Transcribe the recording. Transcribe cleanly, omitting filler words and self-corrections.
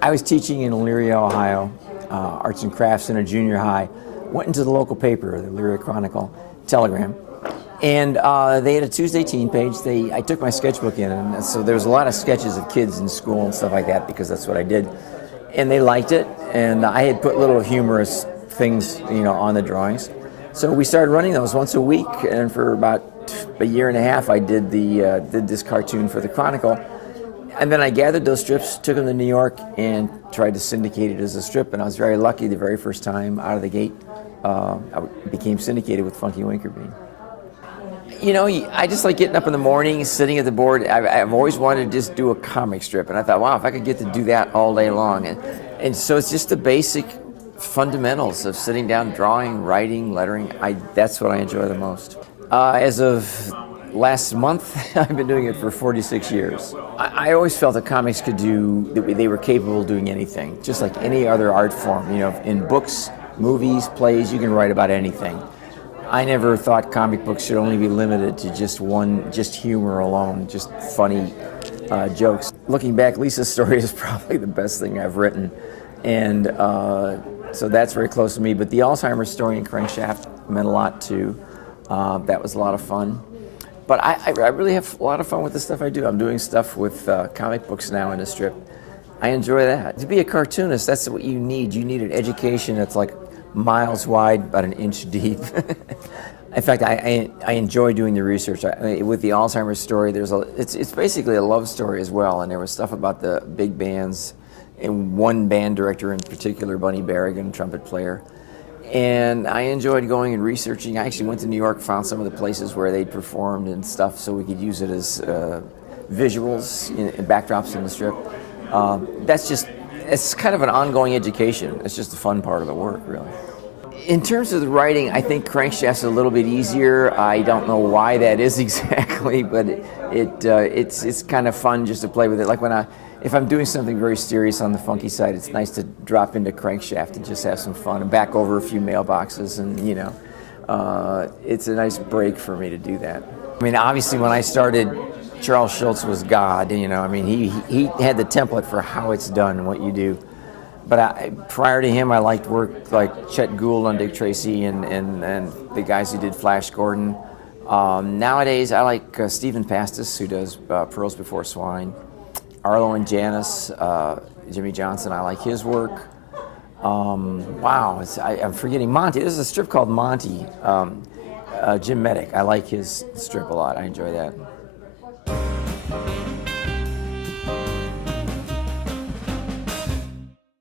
I was teaching in Elyria, Ohio, arts and crafts in a junior high. Went into the local paper, the Elyria Chronicle, Telegram, and they had a Tuesday teen page. I took my sketchbook in, and so there was a lot of sketches of kids in school and stuff like that because that's what I did. And they liked it, and I had put little humorous things, on the drawings. So we started running those once a week, and for about a year and a half, I did this cartoon for the Chronicle. And then I gathered those strips, took them to New York, and tried to syndicate it as a strip. And I was very lucky the very first time out of the gate. I became syndicated with Funky Winkerbean. I just like getting up in the morning, sitting at the board. I've always wanted to just do a comic strip. And I thought, wow, if I could get to do that all day long. And so it's just the basic fundamentals of sitting down, drawing, writing, lettering. That's what I enjoy the most. As of last month, I've been doing it for 46 years. I always felt that comics they were capable of doing anything, just like any other art form. In books, movies, plays, you can write about anything. I never thought comic books should only be limited to just humor alone, just funny jokes. Looking back, Lisa's story is probably the best thing I've written, and so that's very close to me. But the Alzheimer's story in Crankshaft meant a lot too. That was a lot of fun. But I really have a lot of fun with the stuff I do. I'm doing stuff with comic books now in a strip. I enjoy that. To be a cartoonist, that's what you need. You need an education that's like miles wide, about an inch deep. In fact, I enjoy doing the research. With the Alzheimer's story, it's basically a love story as well, and there was stuff about the big bands, and one band director in particular, Bunny Berrigan, trumpet player. And I enjoyed going and researching. I actually went to New York, found some of the places where they'd performed and stuff so we could use it as visuals and backdrops in the strip. It's kind of an ongoing education. It's just the fun part of the work, really. In terms of the writing, I think Crankshaft's a little bit easier. I don't know why that is exactly, but it's kind of fun just to play with it. Like if I'm doing something very serious on the funky side, it's nice to drop into Crankshaft and just have some fun and back over a few mailboxes, and it's a nice break for me to do that. I mean, obviously when I started, Charles Schulz was God. He had the template for how it's done and what you do. But prior to him, I liked work like Chet Gould on Dick Tracy and the guys who did Flash Gordon. Nowadays, I like Stephen Pastis, who does Pearls Before Swine. Arlo and Janice, Jimmy Johnson, I like his work. Wow, I'm forgetting Monty. There's a strip called Monty. Jim Medic, I like his strip a lot. I enjoy that.